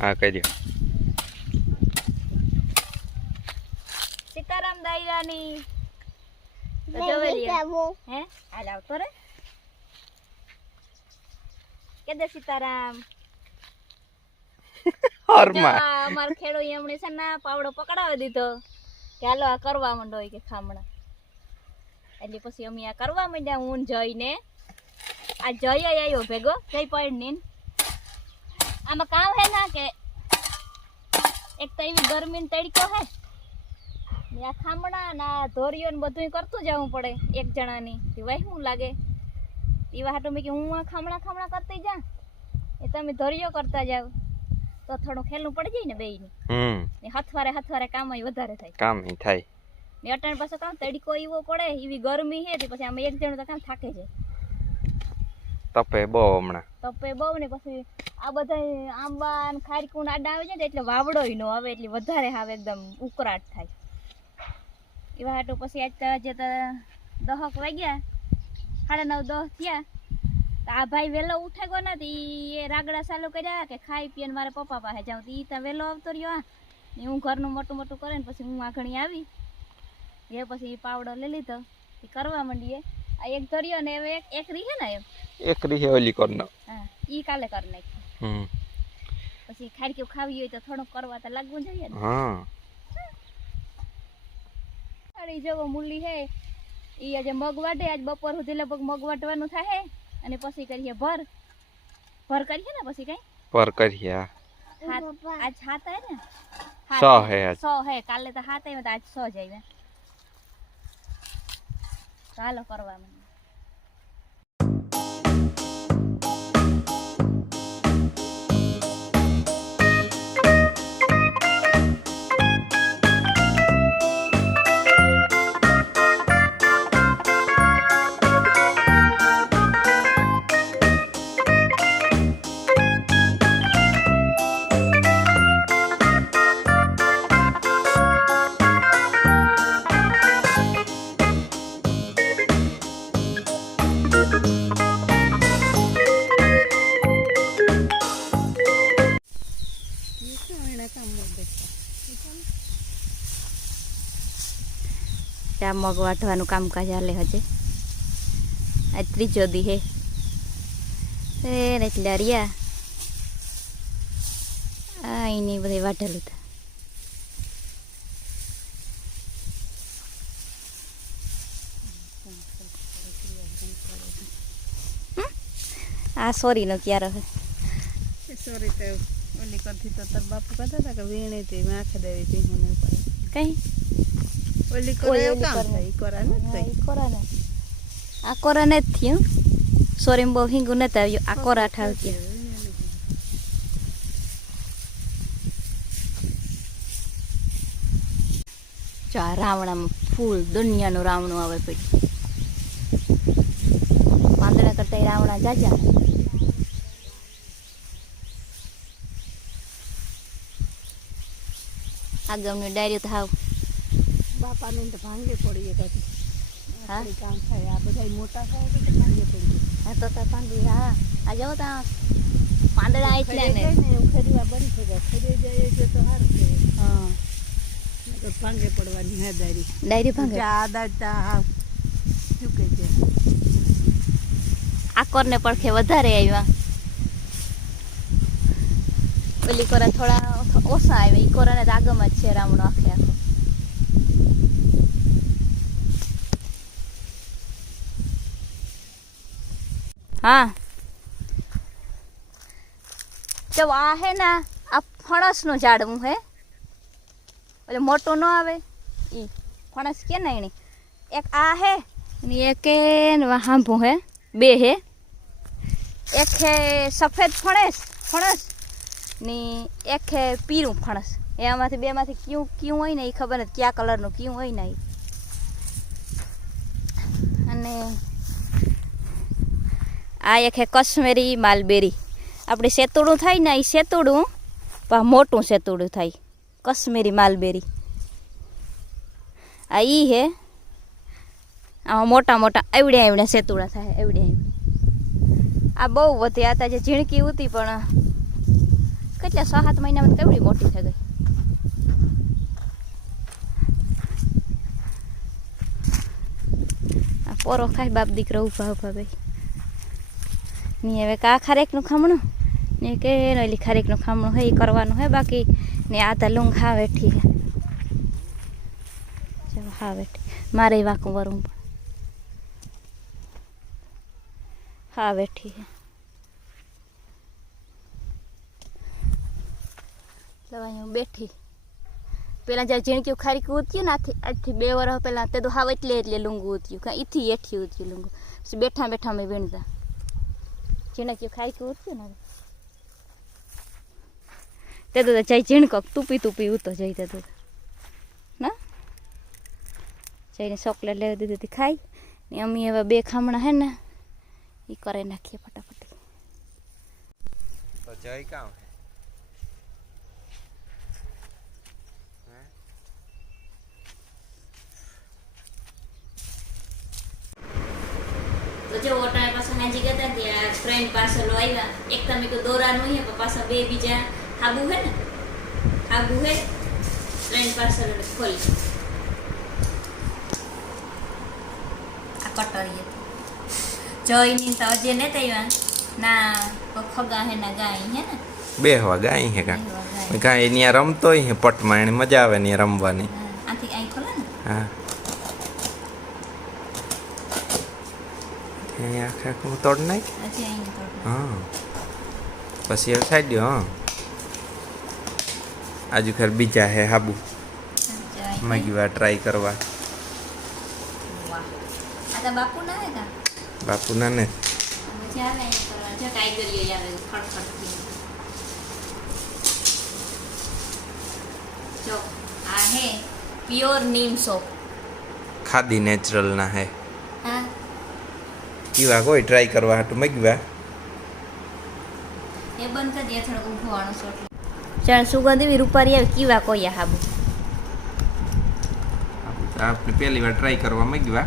હા કહી સીતારામ દાયરાની. હે? હાલ આવતો રે. કે સીતારામ? હરમાં. જો ખેડો એમણે છે ને પાવડો પકડાવી દીધો. કે હાલો આ કરવા માંડો કે ખામણા. એટલે પછી અમે આ કરવા માંડ્યા હું ને જઈને. આ જય આવ્યો ભેગો જય પડ ને આમાં કામ હે ના કે એક તો એવી ગરમી તડકો હે. આ ખામણા ના ધોરીઓ ને બધું કરતું જવું પડે એક જણાની. વાય શું લાગે? એવા હાટો મેં કે હું આ ખામણા ખામણા કરતી જા. એ તમે ધોરીઓ કરતા જાવ. તો થોડું ખેલું પડી જાય ને બે ની હથવારે હથવારે કામ વધારે થાય. કામ થાય. ને અટાણ પાછો કામ તડકો એવો પડે એવી ગરમી હે પછી આમાં એક જણ તો કામ થાકે છે. તપે બહુ હમણાં. તપે બહુ ને પછી આ બધા આંબા ને ખારીકું આડા આવે છે ને એટલે વાવડો નો આવે, એટલે વધારે આવે એકદમ ઉકળાટ થાય. એવા હાટું પછી આજ જે દહક વાગ્યા, સાડા નવ દહ થયા. આ ભાઈ વહેલો ઉઠે ગયો નથી એ રાગડા ચાલુ કર્યા કે ખાઈ પીને મારે પપ્પા પાસે જાઉં. તો એ તો વહેલો આવતો રહ્યો આ. ને હું ઘરનું મોટું મોટું કરે ને પછી હું આઘણી આવી. એ પછી પાવડો લઈ લીધો. એ કરવા માંડીએ. આ એક ધર્યો ને હવે એક એક રીહે ને એમ એક રીહે ઓલી કરનો હા ઈ કાલે કરી નાખી હમ પછી ખાડકી ખાવી હોય તો થોડુંક કરવા તો લાગવું જોઈએ ને હા અરે જેવો મૂલી હે ઈ આજે મગ વાટે આજ બપોર સુધી લગભગ મગ વાટવાનું થાય અને પછી કરીએ ભર ભર કરીએ ને પછી કઈ? પર કરીએ હા. હાથ આજ હાથ હે ને સ હે આજ. સો હે કાલે તો હાથ આવ્યા તો આજ સો જ આવ્યા ચાલો કરવા માંડીએ. ત્યાં મગ વાટવાનું કામકાજ હાલે હજે. આ ત્રીજો દી હે એટલે રહ્યા આ એની બધે વાટેલું હતા આ સોરી નો ક્યારે હે? સોરી તો ઓલી કરતી તો તાર બાપુ કહેતા હતા કે વીણી હતી મેં દેવી હતી મને કઈ? ઓલી ઓલી- એવું કામ? થાય ઈ કરે ને કોરા ને આ કોરા ને થયું. સોરી બહુ હિંગુ નથી આવ્યું. આ કોરા ઠાવ થયા જો આ રાવણામાં ફૂલ દુનિયાનું રાવણું આવે પછી પાંદડા કરતા રાવણા જાજા. આગળની ડાયરી તો હાવ બાપાનું તો ભાંગે પડીએ કાંઈ હા? થોડી કામ થાય આ બધા મોટા થાય તો તો ભાંગે પડીએ હા તો તાર પાંદડી હા. આ જાઓ તા પાંદડા એટલે ને. ખરી જાય ને એવું ખરીવા બંધ થઈ જાય. ખરી જાય એટલે તો સારું છે હા. તો ભાંગે પડવાની હાદારી ડાયરી ભાંગે? આદા તા શું કહે છે? આકોરને પડખે વધારે આવ્યા ઓલી કોરા થોડા ઓછા આવ્યા ઈ કોરાને આગમ જ છે રામણો આખે આખો. હા. તો આ હે ને, આ ફણસનું ઝાડવું હે. એટલે મોટું ન આવે એ ફણસ કે ને એની? એક આ હે, ને એક હાંભું હે, બે હે. એક હે સફેદ ફણસ ફણસ, ને એક હે પીરું ફણસ. એમાંથી બેમાંથી ક્યું ક્યું હોય ને એ ખબર નથી, કયા કલરનું, ક્યું હોય ને એ અને આ એક કશ્મીરી માલબેરી. આપણે સેતુડું થાય ને એ સેતુડું પણ મોટું સેતુડું થાય. કશ્મીરી માલબેરી. આ ઈ હે આમાં મોટા મોટા એવડ્યા એવડ્યા સેતુડા થાય, એવડ્યા એવડ્યા. આ બહુ વધી, આ જે ઝીણકી ઉતી પણ કેટલા છ સાત મહિનામાં કેવડી મોટી થઈ ગઈ. પોરો ખાય બાપ દીકરો ઊભા ઊભા ભાઈ. ને હવે કા ખારેકનું ખમણું? ને કે ઓલી ખારેકનું ખમણું હોય એ કરવાનું હોય બાકી ને આ તો લૂંગ હા વેઠી ચલો હા વેઠી. મારે વાંકું વરું પણ હા બેઠી એટલે હું બેઠી. પેલા જ્યારે ઝીણક્યું ખારીકું ઉતર્યું ને આથી આજથી બે વર્ષ પહેલાં તે તો હાવ એટલે એટલે લૂંગું ઉતર્યું. કાં ઈથી એઠી ઉતર્યું લૂંગું. બેઠા બેઠા મેં વીણતા. ઝીણક્યું ખારીકું ઉતર્યું ને તે તો જાય ઝીણકો તૂપી તૂપી ઉતો જઈ તે તું ના? જઈને ચોકલેટ લેવી દીધી હતી ખાઈ. ને અમે હવે બે ખામણા હે ને એ કરે નાખીએ ફટાફટ. તો જય કામ જો ઓટાણે પાછા હાજી ગયા હતા ત્યાં ત્રણ પાર્સલો આવ્યા. એક તમે તો દોરાનું હે પણ પાછા બે બીજા હાબુ હે ને? હાબુ હે? ત્રણ પાર્સલ ખોલી. આ કટરીએ. જોઈની તો અજે ને આવ્યા. ના ખગા હે ના ગાય હે ને? બે હવા ગાય હે કા? ગાય. કાંઈ ત્યાં રમતો હે પટમાં એને મજા આવે ને રમવાની. આથી અહીં ખોલે ને? હા. અહીંયા આખે આખું તોડ નાખ હા પછી એવું થાય દ્યો હા આજુ ખેર બીજા હે હાબુ માગી વાર ટ્રાય કરવા બાપુ ના ના pure neem soap Khadi natural ના હે હા કીવા કોઈ ટ્રાય કરવા હાટું મગવા? એ બંધ કરી દે થોડું ઊભો વાળો સોટ ચાલ સુગંધ એવી રૂપારી આવે કીવા કોઈ હાબુ? આપણે પહેલી વાર ટ્રાય કરવા મગવા.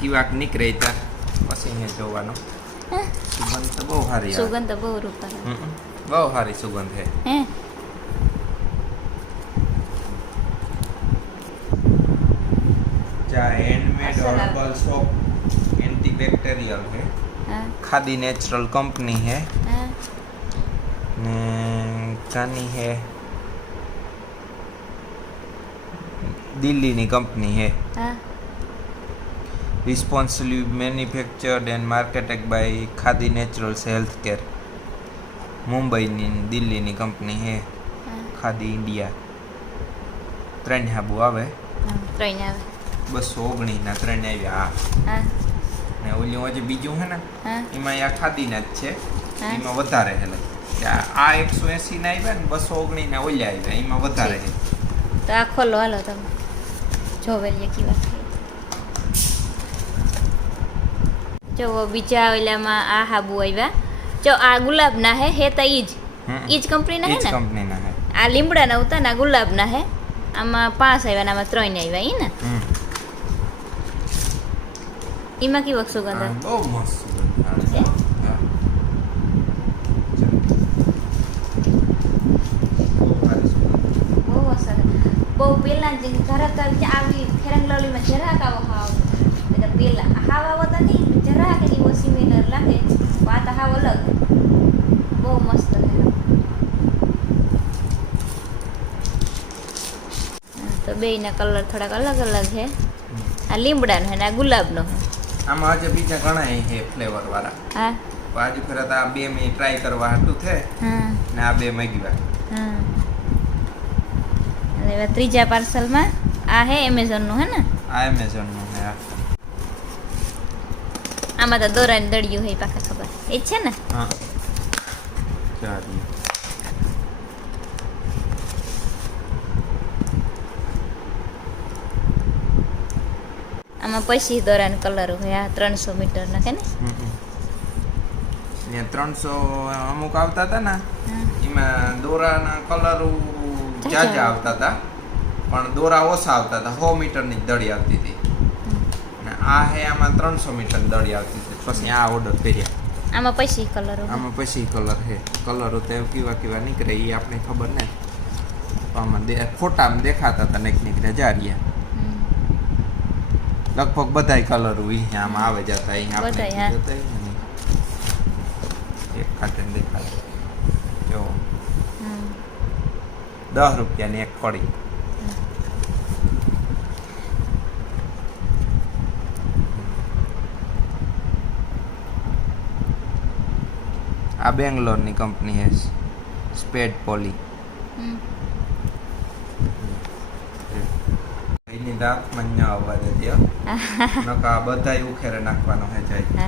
કીવાક નીકળે ત્યાં પછી અહીંયા જોવાનો. સુગંધ તો બહુ સારી સુગંધ બહુ રૂપારી બહુ સારી સુગંધ છે. હે? જા હેન્ડમેડ હર્બલ સોપ એન્ટીબેક્ટેરિયલ है હા ખાદી नेचुरल कंपनी है હા ने કાની है દિલ્હીની કંપની છે હા responsibly manufactured and marketed by Khadi naturals health care મુંબઈની દિલ્હીની કંપની છે હા ખાદી ઇન્ડિયા ત્રણ હાબુ આવે હા ત્રણ આવે બસો ઓગણીસના ત્રણ આવ્યા હા હા ને ઓલી હજી બીજું હે ને એમાં આ ખાદીના જ છે. એમાં વધારે છે આ- એકસો એસી ના આવ્યા ને બસો ઓગણી ના ઓલ્યા આવ્યા એમાં વધારે છે. તો આ ખોલો હાલો તમે. જોવેલીએ કેવા થાય જો બીજા ઓલામાં આ હાબુ આવ્યા જો આ ગુલાબના હે હે તો ઈ જ. ઈ જ કંપનીના હે ને? કંપનીના છે આ લીમડાના ઉતા ના ગુલાબના હે. આમાં પાંચ આવ્યા ને આમાં ત્રણ આવ્યા ઈ ને. એમાં કેવો સુગંધ આવે? બહુ મસ્ત સુગંધ આવે છે. બહુ બહુ બહુ પેલા જ તરત જ આવી ફેરંગ લવલીમાં જરાક આવો હાવ એટલે પેલા હાવ આવો તો નહીં જરાક એવો સિમિલર લાગે વાત હાવ અલગ બહુ મસ્ત છે તો બેયના કલર થોડાક અલગ અલગ છે આ લીમડાનો છે ને આ ગુલાબનો છે આમાં આજે બીજા ઘણા છે ફ્લેવર વાળા. હા? આજે ફરત આ બે મેં ટ્રાય કરવા હતું છે. ને આ બે મગવા હા. અને ત્રીજા પાર્સલમાં આ હે એમેઝોનનું હે ને? આ એમેઝોનનું હે. આમાં તો દોરાને દળિયું હોય પાકા ખબર. એ છે ને? હા. ચાલી આમાં પછી દોરાના કલર હોય આ ત્રણસો મીટર નાખે ને ને ત્રણસો અમુક આવતા હતા ને એમાં દોરાના કલર જાજા. આવતા હતા પણ દોરા ઓછા આવતા હતા સો મીટરની દડી આવતી હતી. આ હે આમાં ત્રણસો મીટર દળી આવતી હતી. પછી આ ઓર્ડર કર્યા. આમાં પછી કલર આમાં પછી કલર હે. કલરો તો કેવા કેવા નીકળે એ આપણે ખબર ને. આમાં દે ફોટામાં દેખાતા હતા નેક નીકળે જારિયા લગભગ બધાય કલર હોય. આમાં આવે જતા અહીં આપણે. એક ખાતે દેખાય જો. દસ રૂપિયાની એક ખોડી આ બેંગ્લોરની કંપની છે સ્પેડ પોલી. એની દાંતમાં ન આવવા દે નકા બધાય ઉખેરે નાખવાનો હે જાય